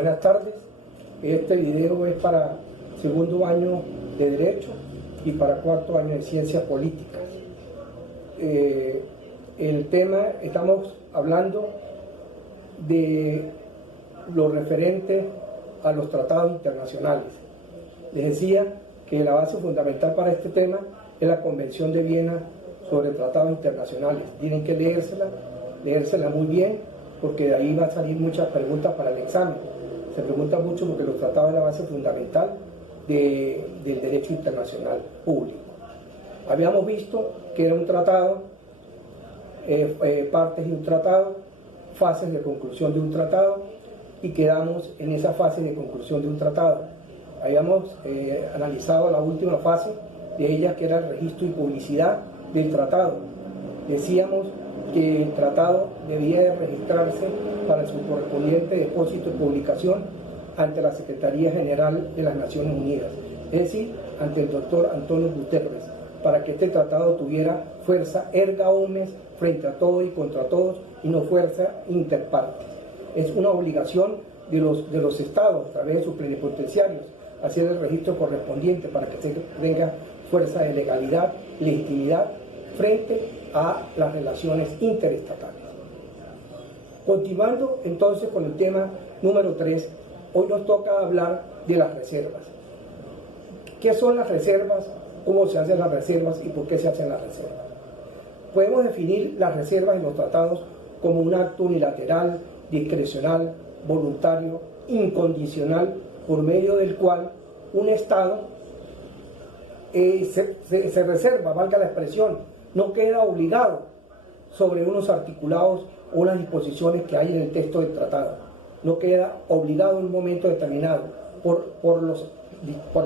Buenas tardes. Este video es para segundo año de Derecho y para cuarto año de Ciencias Políticas. El tema, estamos hablando de lo referente a los tratados internacionales. Les decía que la base fundamental para este tema es la Convención de Viena sobre tratados internacionales. Tienen que leérsela muy bien, porque de ahí va a salir muchas preguntas para el examen. Se pregunta mucho porque los tratados es la base fundamental del derecho internacional público. Habíamos visto que era un tratado, partes de un tratado, fases de conclusión de un tratado, y quedamos en esa fase de conclusión de un tratado. Habíamos analizado la última fase de ella, que era el registro y publicidad del tratado. Decíamos que el tratado debía de registrarse para su correspondiente depósito y publicación ante la Secretaría General de las Naciones Unidas, es decir, ante el doctor Antonio Guterres, para que este tratado tuviera fuerza erga omnes frente a todo y contra todos, y no fuerza inter partes. Es una obligación de los estados, a través de sus plenipotenciarios, hacer el registro correspondiente para que tenga fuerza de legalidad, legitimidad frente a las relaciones interestatales. Continuando entonces con el tema número 3, hoy nos toca hablar de las reservas. ¿Qué son las reservas? ¿Cómo se hacen las reservas y por qué se hacen las reservas? Podemos definir las reservas en los tratados como un acto unilateral, discrecional, voluntario, incondicional, por medio del cual un Estado se reserva, valga la expresión, no queda obligado sobre unos articulados o unas disposiciones que hay en el texto del tratado. No queda obligado en un momento determinado por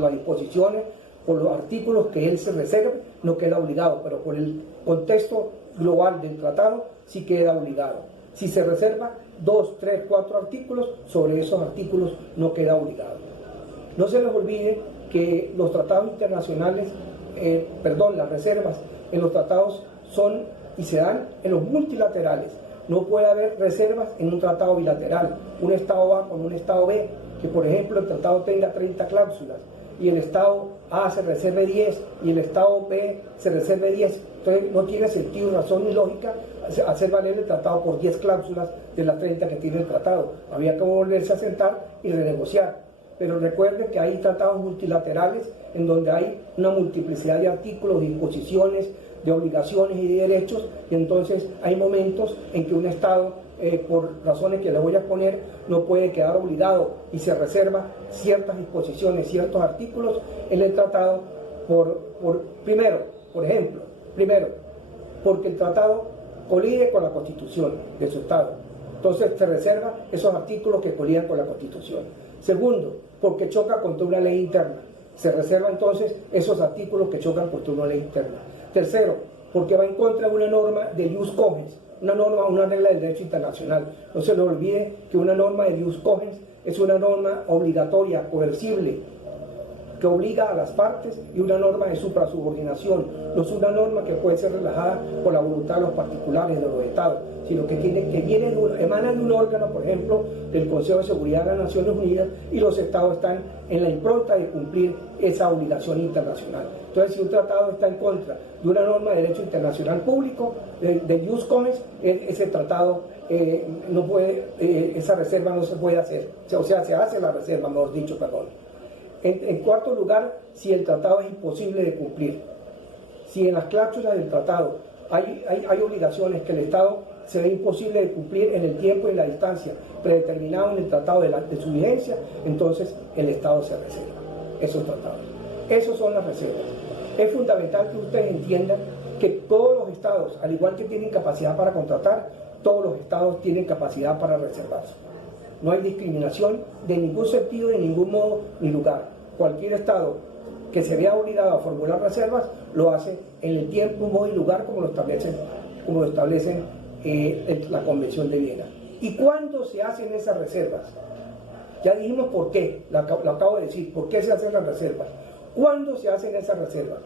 las disposiciones, por los artículos que él se reserve, no queda obligado, pero por el contexto global del tratado sí queda obligado. Si se reserva 2, 3, 4 artículos, sobre esos artículos no queda obligado. No se les olvide que los tratados internacionales, las reservas en los tratados son y se dan en los multilaterales. No puede haber reservas en un tratado bilateral. Un Estado A con un Estado B, que por ejemplo el tratado tenga 30 cláusulas y el Estado A se reserve 10 y el Estado B se reserve 10. Entonces no tiene sentido, razón ni lógica hacer valer el tratado por 10 cláusulas de las 30 que tiene el tratado. Había que volverse a sentar y renegociar. Pero recuerden que hay tratados multilaterales en donde hay una multiplicidad de artículos, de disposiciones, de obligaciones y de derechos, y entonces hay momentos en que un Estado, por razones que les voy a exponer, no puede quedar obligado y se reserva ciertas disposiciones, ciertos artículos en el tratado, primero, porque el tratado colide con la Constitución de su Estado. Entonces se reserva esos artículos que colidan con la Constitución. Segundo, porque choca contra una ley interna. Se reserva entonces esos artículos que chocan contra una ley interna. Tercero, porque va en contra de una norma de ius cogens, una regla del derecho internacional. No se le olvide que una norma de ius cogens es una norma obligatoria, coercible, que obliga a las partes, y una norma de suprasubordinación. No es una norma que puede ser relajada por la voluntad de los particulares, de los estados, sino que emana de un órgano, por ejemplo, del Consejo de Seguridad de las Naciones Unidas, y los estados están en la impronta de cumplir esa obligación internacional. Entonces, si un tratado está en contra de una norma de derecho internacional público, de ius cogens, ese tratado no puede, esa reserva no se puede hacer. O sea, se hace la reserva, mejor dicho, perdón. En cuarto lugar, si el tratado es imposible de cumplir. Si en las cláusulas del tratado hay obligaciones que el Estado se ve imposible de cumplir en el tiempo y en la distancia predeterminado en el tratado de su vigencia, entonces el Estado se reserva esos tratados. Esos son las reservas. Es fundamental que ustedes entiendan que todos los Estados, al igual que tienen capacidad para contratar, todos los Estados tienen capacidad para reservarse. No hay discriminación de ningún sentido, de ningún modo ni lugar. Cualquier Estado que se vea obligado a formular reservas lo hace en el tiempo, modo y lugar como lo establecen la Convención de Viena. ¿Y cuándo se hacen esas reservas? Ya dijimos por qué, lo acabo de decir, por qué se hacen las reservas. ¿Cuándo se hacen esas reservas?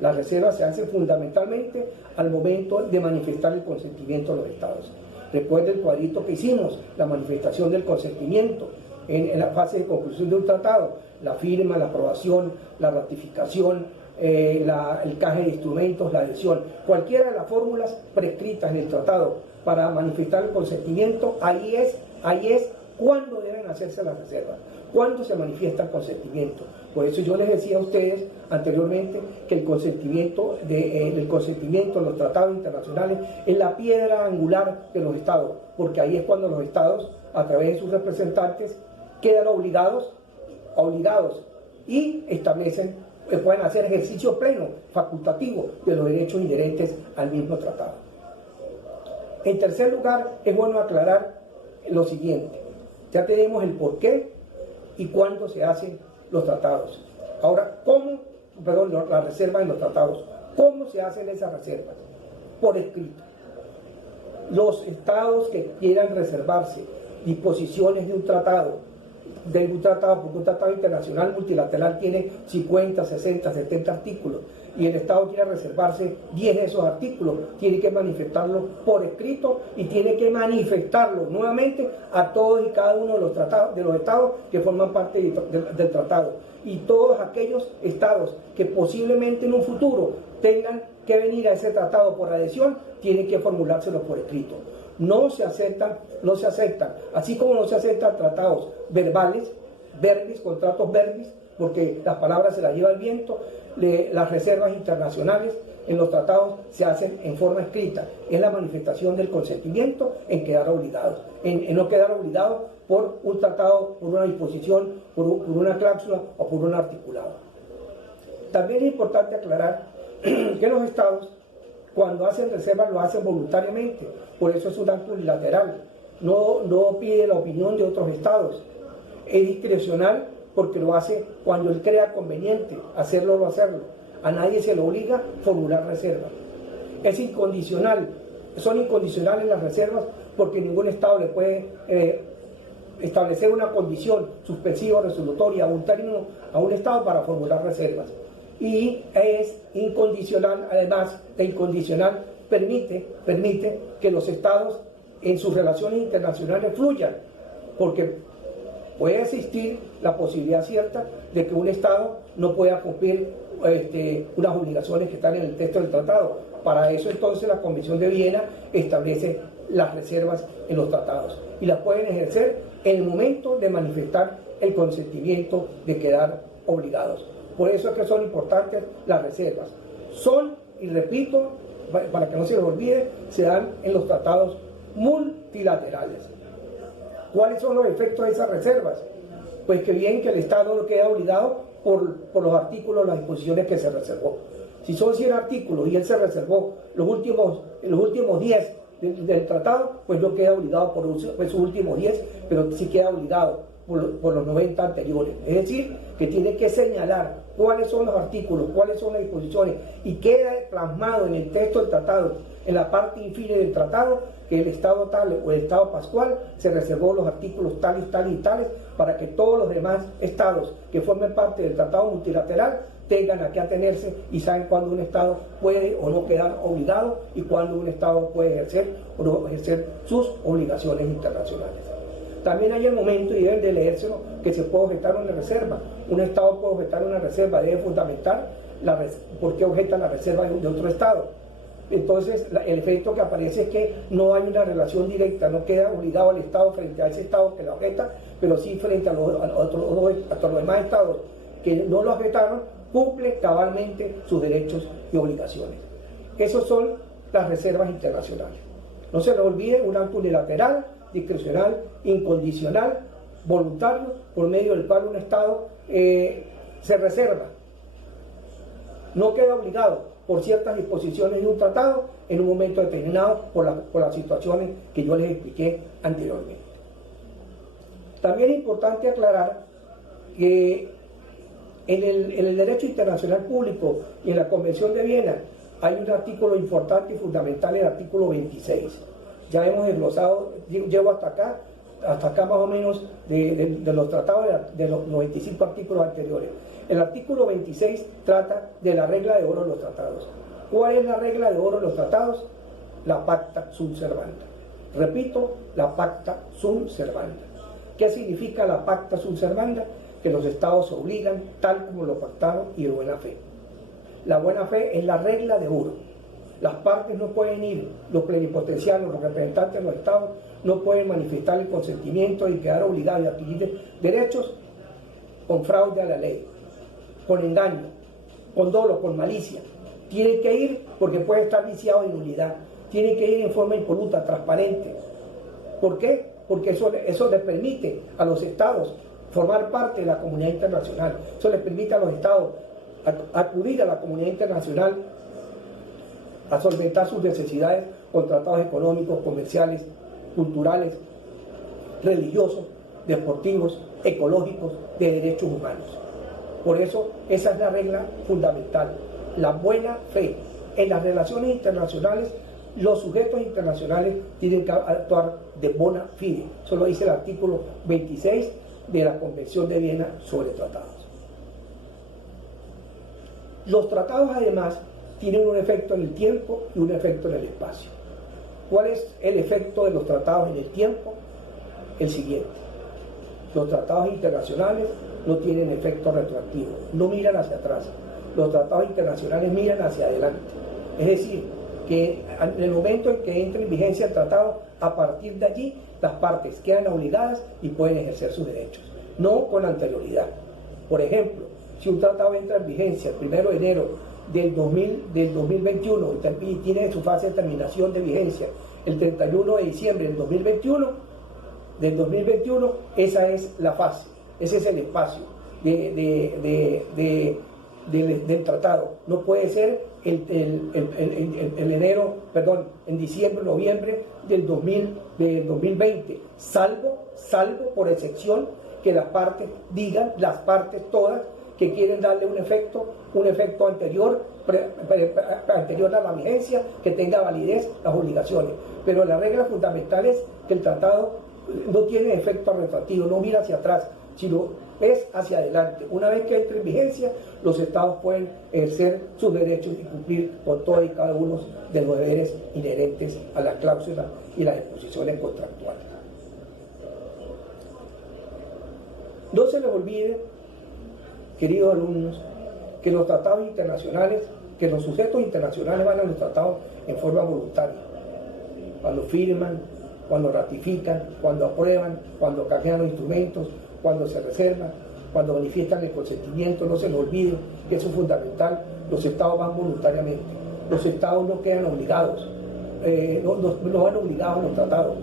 Las reservas se hacen fundamentalmente al momento de manifestar el consentimiento de los Estados. Recuerde el cuadrito que hicimos, la manifestación del consentimiento. en la fase de conclusión de un tratado, la firma, la aprobación, la ratificación, el caje de instrumentos, la adhesión, cualquiera de las fórmulas prescritas en el tratado para manifestar el consentimiento, ahí es cuándo deben hacerse las reservas, cuándo se manifiesta el consentimiento. Por eso yo les decía a ustedes anteriormente que el consentimiento en los tratados internacionales es la piedra angular de los estados, porque ahí es cuando los estados, a través de sus representantes, quedan obligados y establecen, pueden hacer ejercicio pleno, facultativo, de los derechos inherentes al mismo tratado. En tercer lugar, es bueno aclarar lo siguiente: ya tenemos el por qué y cuándo se hacen los tratados. Ahora, las reservas en los tratados. ¿Cómo se hacen esas reservas? Por escrito. Los estados que quieran reservarse disposiciones de un tratado, porque un tratado internacional multilateral tiene 50, 60, 70 artículos, y el Estado quiere reservarse 10 de esos artículos, tiene que manifestarlo por escrito y tiene que manifestarlo nuevamente a todos y cada uno de los estados que forman parte del tratado. Y todos aquellos estados que posiblemente en un futuro tengan que venir a ese tratado por adhesión, tienen que formulárselo por escrito. No se aceptan, así como no se aceptan tratados verbales, contratos verbis, porque las palabras se las lleva el viento. Las reservas internacionales en los tratados se hacen en forma escrita, es la manifestación del consentimiento en quedar obligados, en no quedar obligados por un tratado, por una disposición, por una cláusula o por un articulado. También es importante aclarar que los estados, cuando hacen reservas, lo hacen voluntariamente, por eso es un acto unilateral, no pide la opinión de otros estados, es discrecional porque lo hace cuando él crea conveniente hacerlo o no hacerlo. A nadie se le obliga a formular reservas. Es incondicional, son incondicionales las reservas porque ningún estado le puede establecer una condición suspensiva o resolutoria o un término a un estado para formular reservas. Y es incondicional, además de incondicional, permite que los estados en sus relaciones internacionales fluyan, porque puede existir la posibilidad cierta de que un estado no pueda cumplir unas obligaciones que están en el texto del tratado. Para eso entonces la Convención de Viena establece las reservas en los tratados y las pueden ejercer en el momento de manifestar el consentimiento de quedar obligados. Por eso es que son importantes las reservas. Son, y repito, para que no se les olvide, se dan en los tratados multilaterales. ¿Cuáles son los efectos de esas reservas? Pues que bien que el Estado no queda obligado por los artículos, las disposiciones que se reservó. Si son 100 artículos y él se reservó los últimos 10 del tratado, pues no queda obligado por esos últimos 10, pero sí queda obligado por los 90 anteriores. Es decir, que tiene que señalar cuáles son los artículos, cuáles son las disposiciones, y queda plasmado en el texto del tratado, en la parte infine del tratado, que el Estado tal o el Estado pascual se reservó los artículos tales y tales, para que todos los demás estados que formen parte del tratado multilateral tengan a qué atenerse y saben cuándo un Estado puede o no quedar obligado y cuándo un Estado puede ejercer o no ejercer sus obligaciones internacionales. También hay el momento, y deben de leérselo, que se puede objetar una reserva. Un Estado puede objetar una reserva, debe fundamentar por qué objeta la reserva de otro Estado. Entonces, el efecto que aparece es que no hay una relación directa, no queda obligado al Estado frente a ese Estado que la objeta, pero sí frente a los demás Estados que no lo objetaron, cumple cabalmente sus derechos y obligaciones. Esos son las reservas internacionales. No se les olvide, un acto unilateral, discrecional, incondicional, voluntario, por medio del cual un Estado se reserva, no queda obligado por ciertas disposiciones de un tratado en un momento determinado por las situaciones que yo les expliqué anteriormente. También es importante aclarar que en el derecho internacional público y en la Convención de Viena hay un artículo importante y fundamental, el artículo 26. Ya hemos desglosado, llevo hasta acá más o menos de los tratados de los 95 artículos anteriores. El artículo 26 trata de la regla de oro de los tratados. ¿Cuál es la regla de oro de los tratados? La pacta sunt servanda. Repito, la pacta sunt servanda. ¿Qué significa la pacta sunt servanda? Que los estados se obligan tal como lo pactaron y de buena fe. La buena fe es la regla de oro. Las partes no pueden ir, los plenipotenciarios, los representantes de los estados, no pueden manifestar el consentimiento y quedar obligados a adquirir derechos con fraude a la ley, con engaño, con dolo, con malicia. Tienen que ir porque puede estar viciado de nulidad. Tienen que ir en forma impoluta, transparente. ¿Por qué? Porque eso les permite a los estados formar parte de la comunidad internacional. Eso les permite a los estados acudir a la comunidad internacional a solventar sus necesidades con tratados económicos, comerciales, culturales, religiosos, deportivos, ecológicos, de derechos humanos. Por eso, esa es la regla fundamental, la buena fe. En las relaciones internacionales, los sujetos internacionales tienen que actuar de bona fide. Eso lo dice el artículo 26 de la Convención de Viena sobre tratados. Los tratados, además, tienen un efecto en el tiempo y un efecto en el espacio. ¿Cuál es el efecto de los tratados en el tiempo? El siguiente: los tratados internacionales no tienen efecto retroactivo, no miran hacia atrás. Los tratados internacionales miran hacia adelante. Es decir, que en el momento en que entre en vigencia el tratado, a partir de allí las partes quedan obligadas y pueden ejercer sus derechos, no con anterioridad. Por ejemplo, si un tratado entra en vigencia el 1 de enero del 2021 y tiene su fase de terminación de vigencia el 31 de diciembre del 2021, esa es la fase, ese es el espacio del tratado. No puede ser en diciembre, noviembre del 2020, salvo por excepción que las partes digan, las partes todas, que quieren darle un efecto anterior a la vigencia, que tenga validez las obligaciones. Pero la regla fundamental es que el tratado no tiene efecto retroactivo, no mira hacia atrás, sino es hacia adelante. Una vez que entre en vigencia, los estados pueden ejercer sus derechos y cumplir con todos y cada uno de los deberes inherentes a la cláusula y las disposiciones contractuales. No se les olvide, queridos alumnos, que los tratados internacionales, que los sujetos internacionales van a los tratados en forma voluntaria. Cuando firman, cuando ratifican, cuando aprueban, cuando canjean los instrumentos, cuando se reservan, cuando manifiestan el consentimiento. No se les olvide que eso es fundamental. Los estados van voluntariamente. Los estados no quedan obligados, no van obligados a los tratados.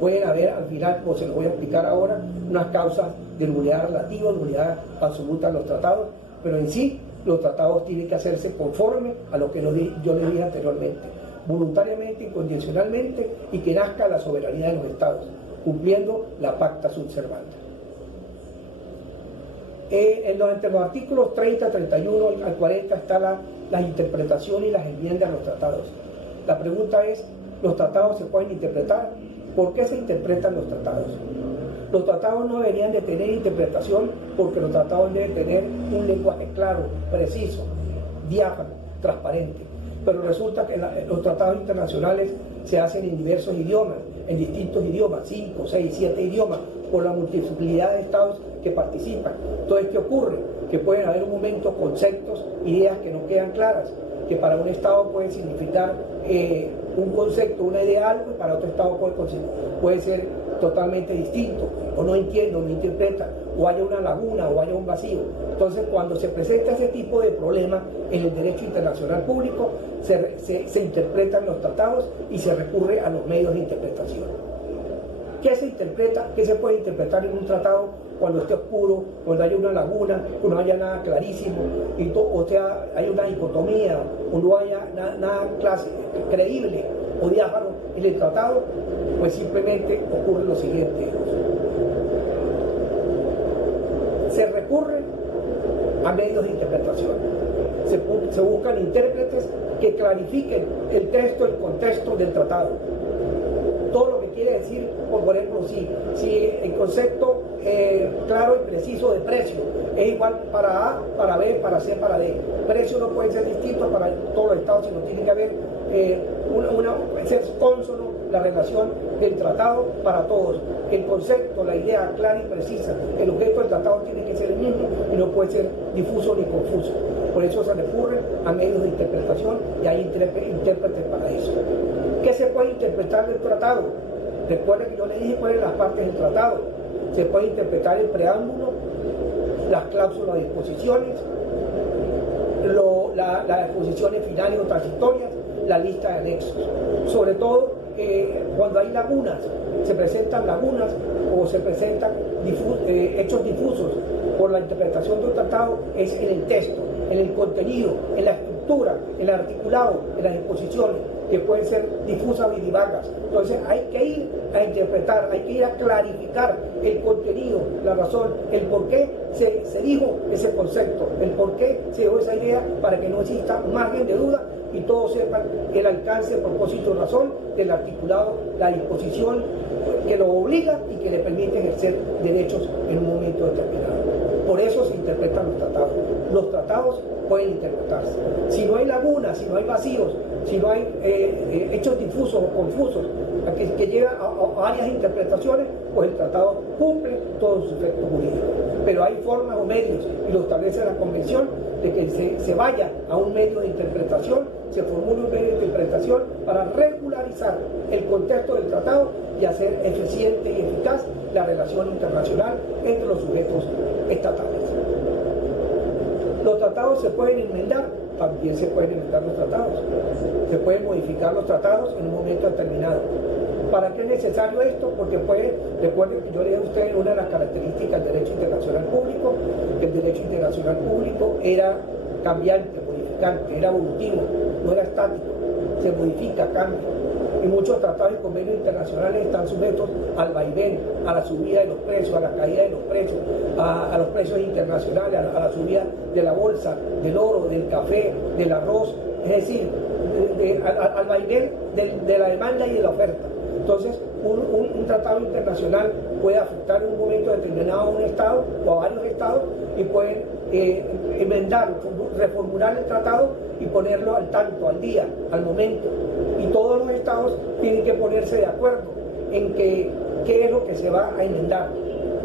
Pueden haber al final, como se lo voy a explicar ahora, unas causas de nulidad relativa, nulidad absoluta en los tratados, pero en sí los tratados tienen que hacerse conforme a lo que yo les dije anteriormente, voluntariamente, incondicionalmente, y que nazca la soberanía de los estados, cumpliendo la pacta sunt servanda. Entre los artículos 30, 31 al 40 está la interpretación y las enmiendas a los tratados. La pregunta es, ¿los tratados se pueden interpretar? ¿Por qué se interpretan los tratados? Los tratados no deberían de tener interpretación, porque los tratados deben tener un lenguaje claro, preciso, diáfano, transparente. Pero resulta que los tratados internacionales se hacen en diversos idiomas, en distintos idiomas, 5, 6, 7 idiomas, por la multiplicidad de estados que participan. Entonces, ¿qué ocurre? Que pueden haber un momento conceptos, ideas que no quedan claras, que para un estado puede significar un concepto, una idea, algo, y para otro estado puede ser totalmente distinto, o no entiende, o no interpreta, o haya una laguna, o haya un vacío. Entonces, cuando se presenta ese tipo de problema en el derecho internacional público, se interpretan los tratados y se recurre a los medios de interpretación. ¿Qué se interpreta? ¿Qué se puede interpretar en un tratado cuando esté oscuro, cuando haya una laguna, cuando no haya nada clarísimo, o sea, hay una dicotomía, o no haya nada creíble o diáfano en el tratado? Pues simplemente ocurre lo siguiente: se recurre a medios de interpretación, se buscan intérpretes que clarifiquen el texto, el contexto del tratado. Todo lo que quiere decir, por ejemplo, si el concepto claro y preciso de precio es igual para A, para B, para C, para D. Precio no puede ser distinto para todos los estados, sino tiene que haber ser cónsono la relación del tratado para todos. El concepto, la idea clara y precisa, el objeto del tratado tiene que ser el mismo y no puede ser difuso ni confuso. Por eso se recurre a medios de interpretación y hay intérpretes para eso. ¿Qué se puede interpretar del tratado? Recuerden que yo le dije cuáles son las partes del tratado. Se puede interpretar el preámbulo, las cláusulas de disposiciones, las disposiciones finales o transitorias, la lista de anexos. Sobre todo cuando hay lagunas, se presentan lagunas o se presentan hechos difusos por la interpretación de un tratado, es en el texto, en el contenido, en la estructura, en el articulado, en las disposiciones, que pueden ser difusas y divagas. Entonces hay que ir a interpretar, hay que ir a clarificar el contenido, la razón, el por qué se dijo ese concepto, el por qué se dio esa idea, para que no exista margen de duda y todos sepan el alcance, el propósito y razón del articulado, la disposición que lo obliga y que le permite ejercer derechos en un momento determinado. Por eso se interpretan los tratados. Los tratados pueden interpretarse. Si no hay lagunas, si no hay vacíos, si no hay hechos difusos o confusos que llevan a varias interpretaciones, pues el tratado cumple todos sus efectos jurídicos. Pero hay formas o medios, y lo establece la Convención, de que se vaya a un medio de interpretación, se formule un medio de interpretación para regularizar el contexto del tratado y hacer eficiente y eficaz la relación internacional entre los sujetos estatales. Los tratados se pueden enmendar, también se pueden enmendar los tratados. Se pueden modificar los tratados en un momento determinado. ¿Para qué es necesario esto? Porque recuerden que yo le dije a ustedes una de las características del derecho internacional público, que el derecho internacional público era cambiante, modificante, era evolutivo, no era estático, se modifica, cambia. Y muchos tratados y convenios internacionales están sujetos al vaivén, a la subida de los precios, a la caída de los precios, a los precios internacionales, a la subida de la bolsa, del oro, del café, del arroz, es decir, al vaivén de la demanda y de la oferta. Entonces, un tratado internacional puede afectar en un momento determinado a un Estado o a varios Estados y pueden enmendar, reformular el tratado y ponerlo al tanto, al día, al momento. Y todos los Estados tienen que ponerse de acuerdo en qué es lo que se va a enmendar,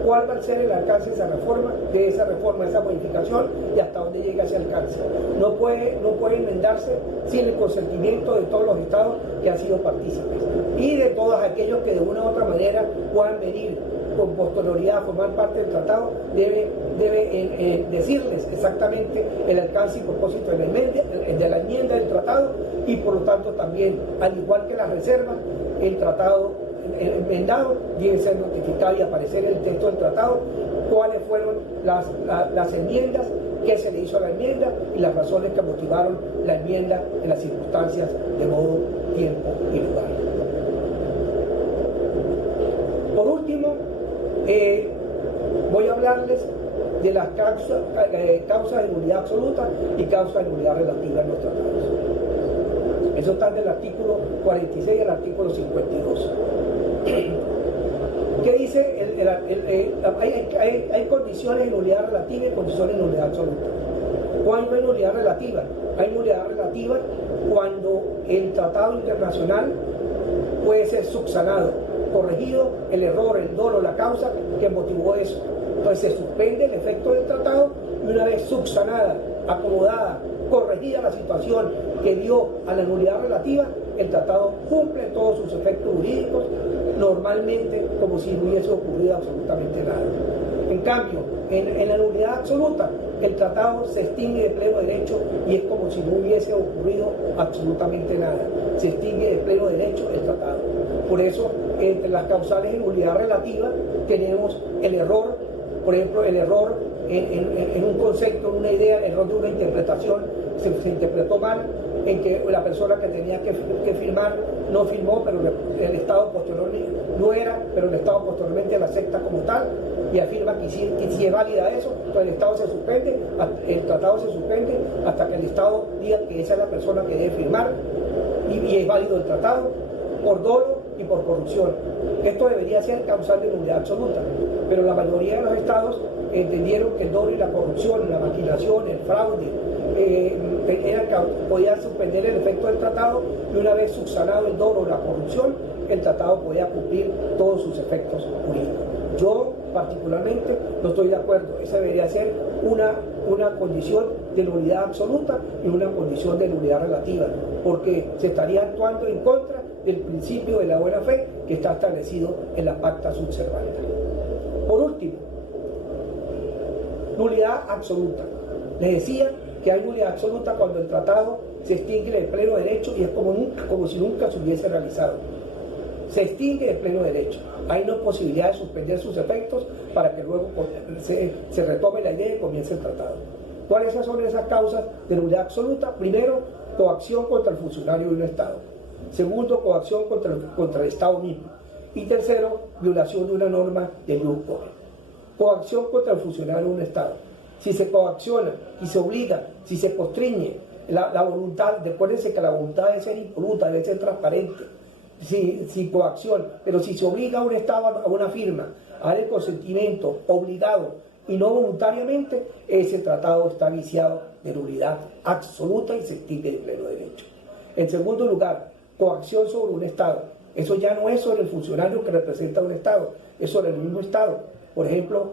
cuál va a ser el alcance de esa reforma, de esa modificación y hasta dónde llega ese alcance. No puede enmendarse sin el consentimiento de todos los Estados que han sido partícipes y de todos aquellos que de una u otra manera puedan venir con posterioridad a formar parte del tratado. Debe decirles exactamente el alcance y propósito de la enmienda del tratado, y por lo tanto también, al igual que las reservas, el tratado enmendado debe ser notificado y aparecer en el texto del tratado cuáles fueron las enmiendas, qué se le hizo a la enmienda y las razones que motivaron la enmienda en las circunstancias de modo, tiempo y lugar. Por último, voy a hablarles de las causas de nulidad absoluta y causas de nulidad relativa en los tratados. Eso está del artículo 46 al artículo 52. ¿Qué dice? Hay condiciones de nulidad relativa y condiciones de nulidad absoluta. ¿Cuándo hay nulidad relativa? Hay nulidad relativa cuando el tratado internacional puede ser subsanado, corregido el error, el dolo, la causa que motivó eso. Entonces se suspende el efecto del tratado y una vez subsanada, acomodada, corregida la situación que dio a la nulidad relativa, el tratado cumple todos sus efectos jurídicos normalmente como si no hubiese ocurrido absolutamente nada. En cambio, en la nulidad absoluta, el tratado se extingue de pleno derecho y es como si no hubiese ocurrido absolutamente nada. Se extingue de pleno derecho el tratado. Por eso, entre las causales de nulidad relativa tenemos el error, por ejemplo, el error en un concepto, en una idea, el error de una interpretación, se interpretó mal, en que la persona que tenía que firmar no firmó, pero el Estado posteriormente no era, pero el Estado posteriormente la acepta como tal y afirma que sí es válida eso. Entonces el Estado se suspende, el tratado se suspende hasta que el Estado diga que esa es la persona que debe firmar y es válido el tratado por dolo y por corrupción. Esto debería ser causal de nulidad absoluta, pero la mayoría de los estados entendieron que el doble y la corrupción, la maquinación, el fraude, podía suspender el efecto del tratado, y una vez subsanado el doble o la corrupción, el tratado podía cumplir todos sus efectos jurídicos. Yo particularmente no estoy de acuerdo. Esa debería ser una condición de nulidad absoluta y una condición de nulidad relativa, porque se estaría actuando en contra del principio de la buena fe que está establecido en la Pacta Sunt Servanda. Por último, nulidad absoluta. Les decía que hay nulidad absoluta cuando el tratado se extingue de pleno derecho y es como si nunca se hubiese realizado. Se extingue de pleno derecho. Hay no posibilidad de suspender sus efectos para que luego se retome la idea y comience el tratado. ¿Cuáles son esas causas de nulidad absoluta? Primero, coacción contra el funcionario de un Estado. Segundo, coacción contra el Estado mismo. Y tercero, violación de una norma del ius cogens. Coacción contra el funcionario de un Estado. Si se coacciona, si se obliga, si se constriñe la voluntad, recuérdense que la voluntad debe ser impoluta, debe ser transparente, sin coacción, pero si se obliga a un Estado a una firma a dar el consentimiento obligado y no voluntariamente, ese tratado está viciado de nulidad absoluta y se extingue de pleno derecho. En segundo lugar, coacción sobre un Estado. Eso ya no es sobre el funcionario que representa a un Estado, es sobre el mismo Estado. Por ejemplo,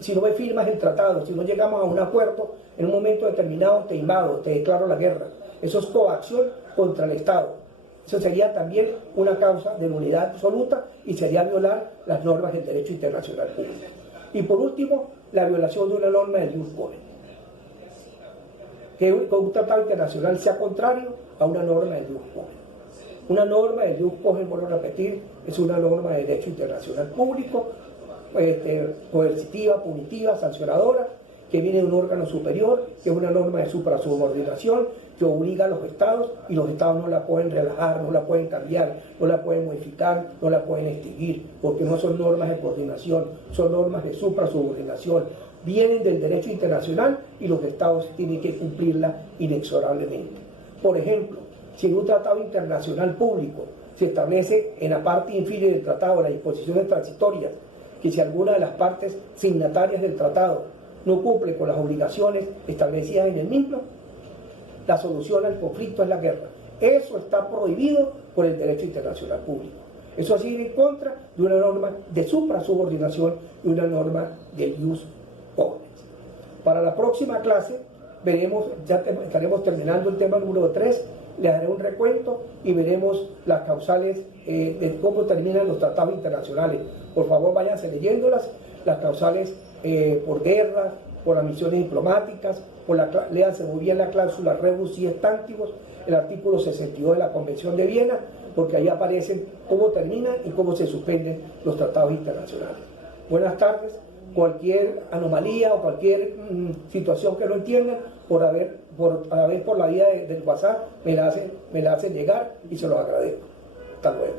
si no me firmas el tratado, si no llegamos a un acuerdo, en un momento determinado te invado, te declaro la guerra. Eso es coacción contra el Estado. Eso sería también una causa de nulidad absoluta y sería violar las normas del derecho internacional público. Y por último, la violación de una norma del ius cogens. Que un tratado internacional sea contrario a una norma del ius cogens. Una norma del ius cogens, vuelvo a repetir, es una norma de derecho internacional público, coercitiva, punitiva, sancionadora, que viene de un órgano superior, que es una norma de suprasubordinación, que obliga a los estados, y los estados no la pueden relajar, no la pueden cambiar, no la pueden modificar, no la pueden extinguir, porque no son normas de coordinación, son normas de suprasubordinación, vienen del derecho internacional y los estados tienen que cumplirla inexorablemente. Por ejemplo, si en un tratado internacional público se establece en la parte inferior del tratado las disposiciones transitorias, que si alguna de las partes signatarias del tratado no cumple con las obligaciones establecidas en el mismo, la solución al conflicto es la guerra. Eso está prohibido por el derecho internacional público. Eso es ir en contra de una norma de suprasubordinación y una norma del ius cogens. Para la próxima clase veremos, estaremos terminando el tema número 3, les haré un recuento y veremos las causales de cómo terminan los tratados internacionales. Por favor, váyanse leyéndolas, las causales por guerra, por las misiones diplomáticas, léanse muy bien la cláusula rebus sic stantibus, el artículo 62 de la Convención de Viena, porque ahí aparecen cómo terminan y cómo se suspenden los tratados internacionales. Buenas tardes. Cualquier anomalía o cualquier situación que no entiendan, por la vía del WhatsApp, me la hacen llegar y se los agradezco. Hasta luego.